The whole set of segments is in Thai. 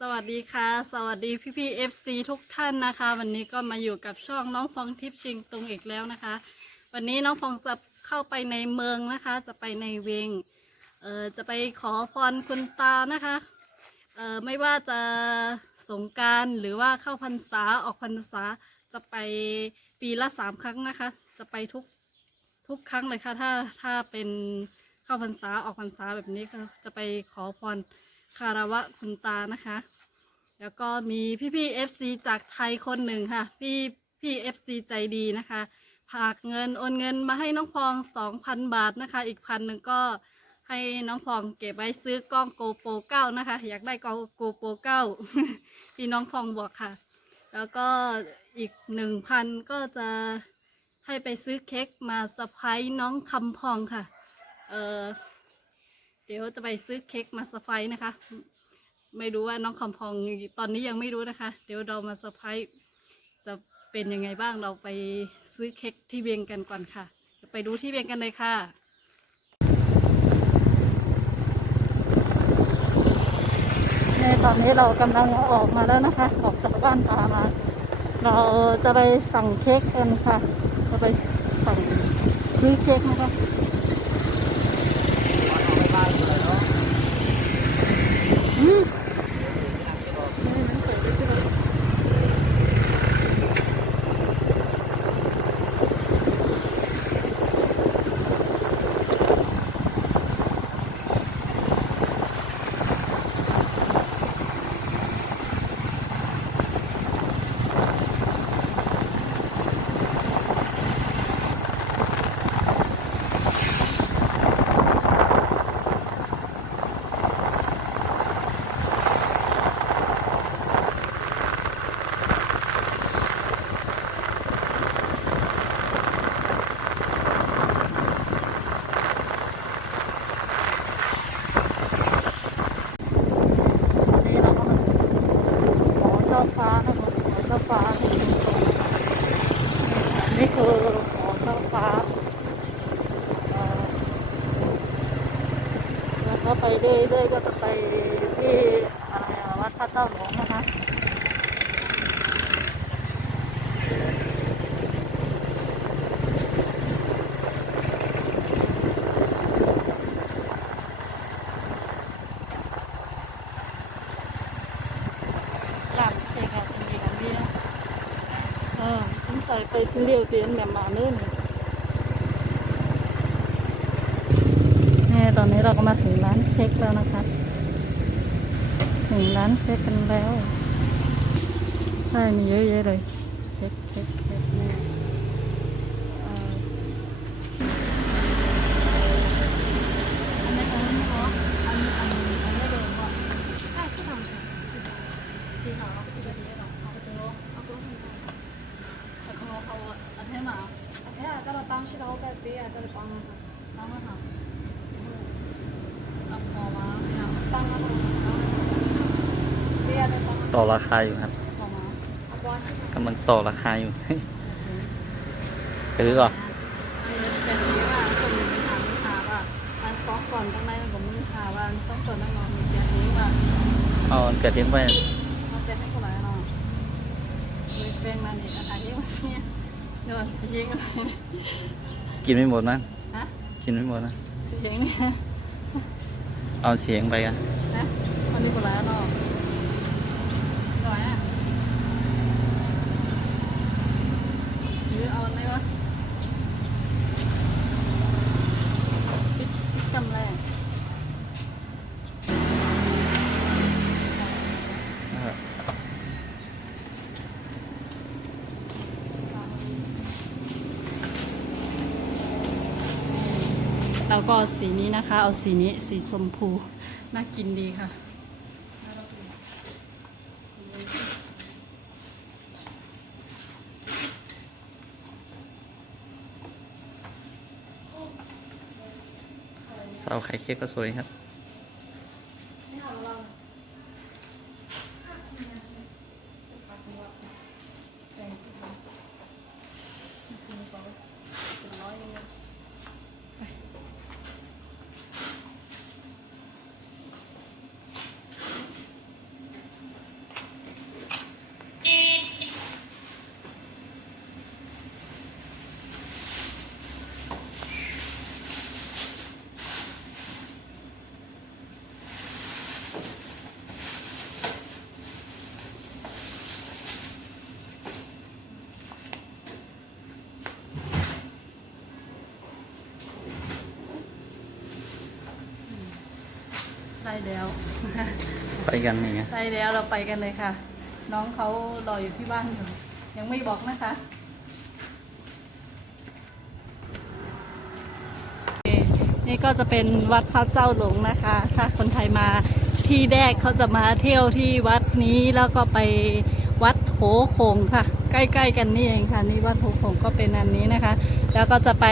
สวัสดีค่ะ สวัสดีพี่พี่เอฟซีทุกท่านนะคะ วันนี้ก็มาอยู่กับช่องน้องฟองทิพย์ชิงตุงอีกแล้วนะคะ วันนี้น้องฟองจะเข้าไปในเมืองนะคะ จะไปในเวงเอ่อจะไปขอพรคุณตานะคะเอ่อไม่ว่าจะสงการหรือว่าเข้าพรรษาออกพรรษาจะไปปีละสามครั้งนะคะ จะไปทุกทุกครั้งเลยค่ะถ้าถ้าเป็นเข้าพรรษาออกพรรษาแบบนี้ก็จะไปขอพร คารวะคุณตานะคะ แล้วก็มีพี่พี่เอฟซีจากไทยคนหนึ่งค่ะ พี่พี่เอฟซีใจดีนะคะฝากเงินโอนเงินมาให้น้องพองสองพันบาทนะคะ อีกพันหนึ่งก็ให้น้องพองเก็บไว้ซื้อกล้องโกโปรเก้านะคะ อยากได้กล้องโกโปรเก้าที่น้องพองบอกค่ะ แล้วก็อีกหนึ่งพันก็จะให้ไปซื้อเค้กมาเซอร์ไพรส์น้องคำพองค่ะ เออ เดี๋ยวจะไปซื้อเค้กมาเซอร์ไพรส์นะคะ ไม่รู้ว่าน้องคำพองตอนนี้ยังไม่รู้นะคะ เดี๋ยวเรามาเซอร์ไพรส์จะเป็นยังไงบ้างเราไปซื้อเค้กที่เวียงกันก่อนค่ะ ไปดูที่เวียงกันเลยค่ะในตอนนี้เรากำลังออกมาแล้วนะคะ ออกจากบ้านตามา เราจะไปสั่งเค้กกันค่ะ จะไปสั่งซื้อเค้กนะคะ อืมนี่มันเปิดได้ที่เราตอนนี้เราก็มาถึง หอเจ้าฟ้านะคะหอเจ้าฟ้าที่ชุมชนนะคะนี่คือขอเจ้าฟ้าแล้วก็ไปเรื่อยๆก็จะไปที่อะไรอะวัดพระเจ้าหลวงนะคะ làm thì cả tình gì làm đi đâu ờ chúng ta phải liều tiền mềm mà nữa nè นี่ตอนนี้เราก็มาถึงร้านเค้กแล้วนะคะ ถึงร้านเค้กกันแล้ว ใช่ มีเยอะแยะเลย เค้กเค้กเค้กนี่ย อราคาอยู่ครับกำลังต่อราคาอยู่ซื้อก่อนแบบนี้ว่าคนงไปถามกค้าว่อกก่อนตั้งไหนผมลูกค้าว่าซอกก่อนตั้งนอนมีแบบนี้ว่าเอาเกิดเลี้ยงไปเอาเกิดให้คนละนอนเลยเป็นมันเด็กอะไรที่มันเนี่ยโดนเสียงอะไรกินไม่หมดนะงกินไม่หมดนะเสียงเนี่ยเอาเสียงไปกันนะมันมีคนละนอน แล้วก็สีนี้นะคะ เอาสีนี้สีชมพู น่ากินดีค่ะ เสาไข่เค้กก็สวยครับ แล้ว ไปกันนี่ไงใช่แล้วเราไปกันเลยค่ะ น้องเขารออยู่ที่บ้านอยู่ ยังไม่บอกนะคะนี่ก็จะเป็นวัดพระเจ้าหลงนะคะ ถ้าคนไทยมาที่แรกเขาจะมาเที่ยวที่วัดนี้แล้วก็ไปวัดโหโขงค่ะ ใกล้ๆกันนี่เองค่ะ นี่วัดโหโขงก็เป็นอันนี้นะคะ แล้วก็จะไป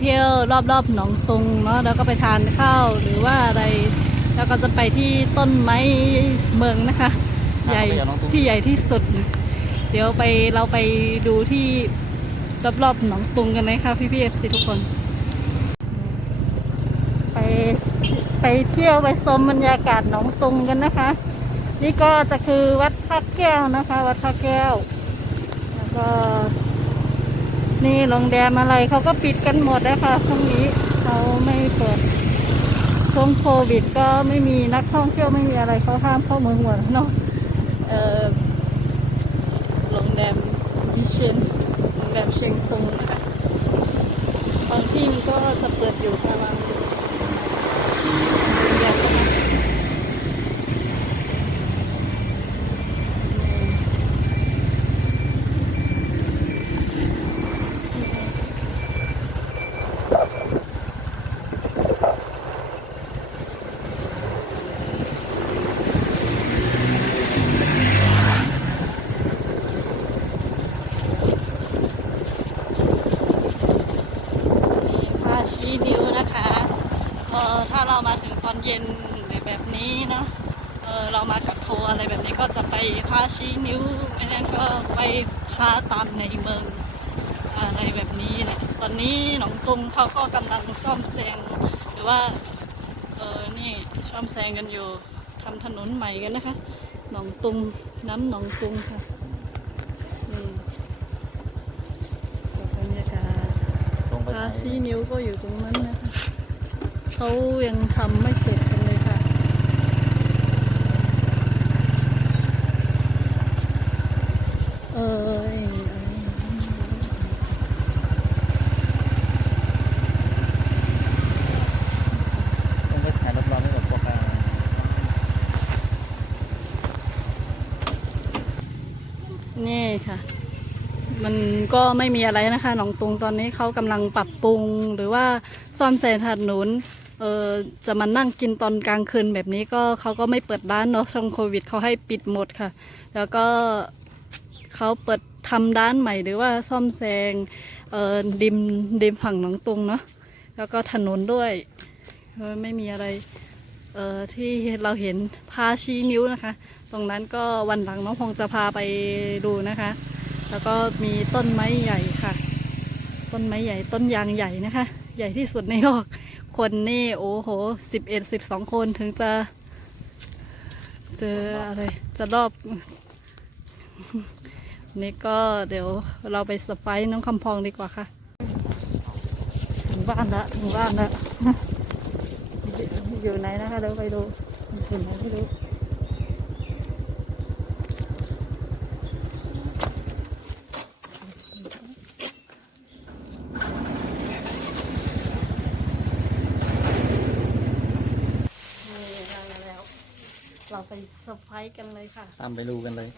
เที่ยวรอบๆหนองตุงเนาะแล้วก็ไปทานข้าวหรือว่าอะไร แล้วก็จะไปที่ต้นไม้เมืองนะคะ ใหญ่ที่ใหญ่ที่สุด เดี๋ยวไปเราไปดูที่รอบๆหนองตุงกันนะคะพี่พี่เอฟซีทุกคน ไปไปเที่ยวไปชมบรรยากาศหนองตุงกันนะคะ นี่ก็จะคือวัดพระแก้วนะคะ วัดพระแก้ว แล้วก็ นี่โรงแรมอะไรเขาก็ปิดกันหมดนะคะช่วงนี้เขาไม่เปิด ช่วงโควิด ก็ไม่มีนักท่องเที่ยวไม่มีอะไรเขาห้ามเข้าเมืองหัวเนาะเออโรงแรมวิเชียนโรงแรมเชียงคงนะคะบางที่มันก็จะเปิดอยู่ประมางโรงแรมนะคะนี่พาชี้นิ้วนะคะเออถ้าเรามาถึงตอนเย็นแบบนี้เนาะเออเรามากับโทรอะไรแบบนี้ก็จะไป พาชี้นิ้วไม่นั้นก็ไปพาตามในเมืองอะไรแบบนี้แหละตอนนี้หนองตุงเขาก็กำลังซ่อมแซงหรือว่าเออนี่ซ่อมแซงกันอยู่ทำถนนใหม่กันนะคะ หนองตุงน้ำหนองตุงค่ะอืมกับบรรยากาศตรงไปพาชี้นิ้วก็อยู่ตรงนั้นนะคะเขายังทำไม่เสร็จกันเลยค่ะ เออ ต้องไปถ่ายรอบๆให้กับพวกเรา นี่ค่ะ มันก็ไม่มีอะไรนะคะ หนองตุงตอนนี้เขากำลังปรับปรุง หรือว่าซ่อมแซมถนนเออจะมานั่งกินตอนกลางคืนแบบนี้ก็เขาก็ไม่เปิดร้านเนาะช่วงโควิดเขาให้ปิดหมดค่ะ แล้วก็เขาเปิดทำร้านใหม่หรือว่าซ่อมแซงเออดิมดิมฝั่งหนองตุงเนาะแล้วก็ถนนด้วยไม่มีอะไรเออที่เราเห็นพาชี้นิ้วนะคะ ตรงนั้นก็วันหลังน้องพงจะพาไปดูนะคะ แล้วก็มีต้นไม้ใหญ่ค่ะ ต้นไม้ใหญ่ต้นยางใหญ่นะคะ ใหญ่ที่สุดในโลก คนนี่โอ้โหสิบเอ็ดสิบสองคนถึงจะ เจออะไร จะรอบ นี่ก็เดี๋ยวเราไปสไปน้องคำพองดีกว่าค่ะถึงบ้านละถึงบ้านละอยู่ไหนนะคะเดี๋ยวไปดูอยู่ไหนไม่รู้ นี่ได้มาแล้ว เราไปเซอร์ไพรส์กันเลยค่ะ ตามไปดูกันเลย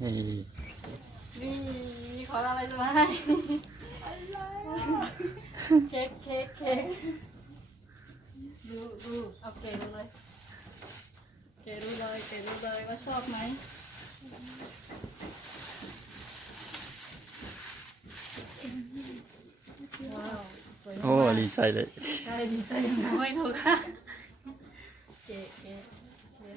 นี่นี่มีของอะไรจะมาให้เค้กเค้กเค้กดูดูเอาเกดูเลย เกดูเลยเกดูเลยว่าชอบไหมว้าวสวยมาก โอ้ดีใจเลยใช่ดีใจยังไม่ถูกค่ะเก๋เก๋เก๋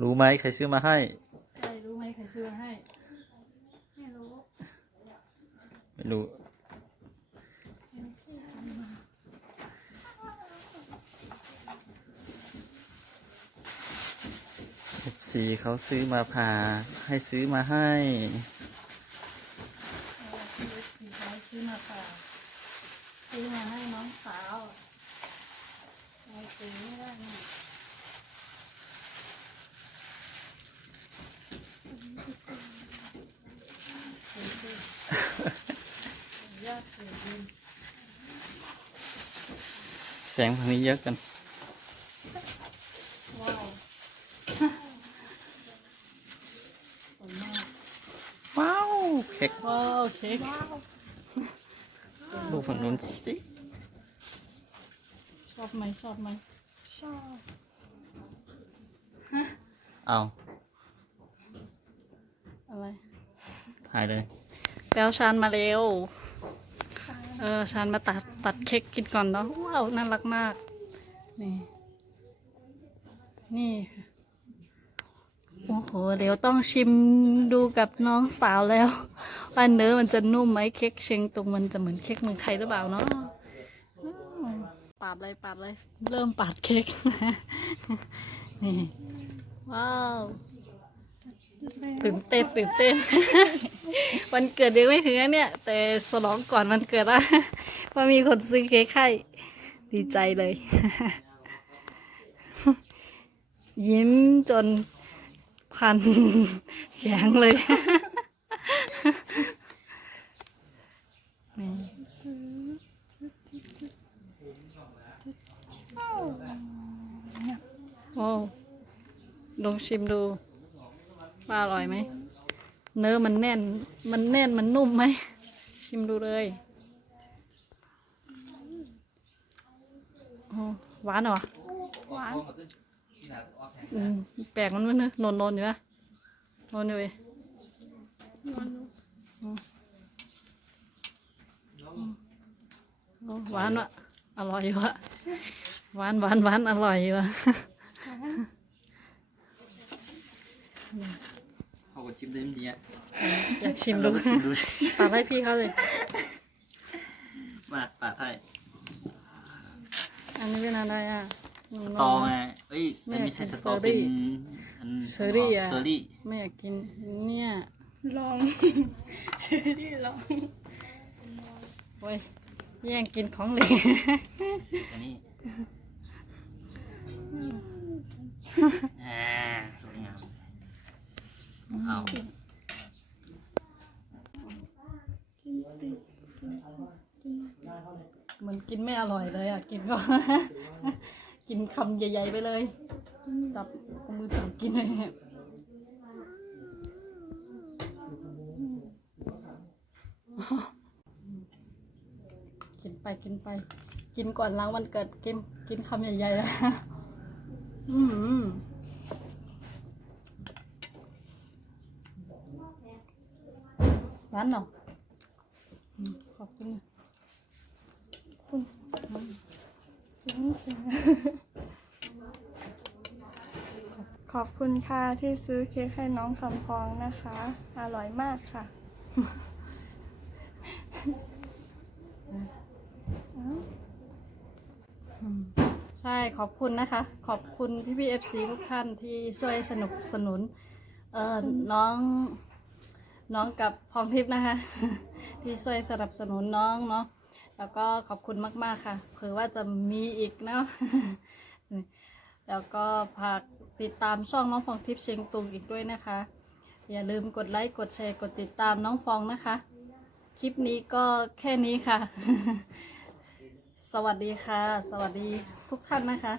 รู้ไหมใครซื้อมาให้ ใช่ รู้ไหมใครซื้อมาให้ ไม่รู้ ไม่รู้ ซีเขาซื้อมาพาให้ซื้อมาให้ที่สีเขาซื้อมาพาซื้อมาให้น้องสาวไอ้สีไม่ได้นี่สีดิแสงพวกนี้เยอะกัน ดูฝั่งนู้นสิ ชอบไหมชอบไหมชอบเอาอะไร ถ่ายเลย แปลวชานมาเร็ว เออชานมาตัดตัดเค้กกินก่อนเนาะว้าว น่ารักมาก นี่ นี่ค่ะ โอ้โห เดี๋ยวต้องชิมดูกับน้องสาวแล้ว ว่าเนื้อมันจะนุ่มไหมเค้กเชียงตุงมันจะเหมือนเค้กเมืองไทยหรือเปล่าเนาะอืมปาดเลยปาดเลย เริ่มปาดเค้กนี่ ว้าวตื่นเต้นตื่นเต้น วันเกิดยังไม่ถึงนะเนี่ย แต่สลองก่อนวันเกิดละว่ามีคนซื้อเค้กให้ดีใจเลย ยิ้มจน พันแข็งเลยนี่โอ้ลองชิมดูว่าอร่อยไหม เนื้อมันแน่น มันแน่น มันนุ่มไหม ชิมดูเลยโอ้หวานเหรอ หวาน อืมแปลกมันมันเนอะนนนนอยู่ปะนนอยู่เว้ยมันโอ้หวานวะอร่อยวะหวานหวานหวานอร่อยวะเขาก็ชิมได้ไม่ดีอะอยากชิมดูดูปาดให้พี่เขาเลย มาปาดให้อันนี้เป็นอะไรอะ สตอไงเอ้ยมันไม่ใช่สตอเป็นอันเชอรี่อะเชอรี่ไม่อยากกินเนี่ยลองเชอรี่ลองโอ้ยแย่งกินของเหลวอันนี้อ่าสวยงามเอากินสิเหมือนกินไม่อร่อยเลยอะ กินก็ กินคำใหญ่ ๆ ไปเลย จับเอามือจับกินเลยเนี่ยกินไปกินไป กินก่อนล้างวันเกิดกินกินคำใหญ่ๆเลยอืมหวานเนาะอืมขอบคุณนะ ขอบคุณค่ะที่ซื้อเค้กให้น้องคำพองนะคะ อร่อยมากค่ะใช่ขอบคุณนะคะ ขอบคุณพี่พี่เอฟซีทุกท่านที่ช่วยสนับสนุนเออน้องน้องกับพองทิพย์นะคะ ที่ช่วยสนับสนุนน้องเนาะ แล้วก็ขอบคุณมาก ๆ ค่ะ เผื่อว่าจะมีอีกเนาะ แล้วก็ฝากติดตามช่องน้องฟองทิพย์เชียงตุงอีกด้วยนะคะ อย่าลืมกดไลค์ กดแชร์ กดติดตามน้องฟองนะคะ คลิปนี้ก็แค่นี้ค่ะ สวัสดีค่ะ สวัสดีทุกท่านนะคะ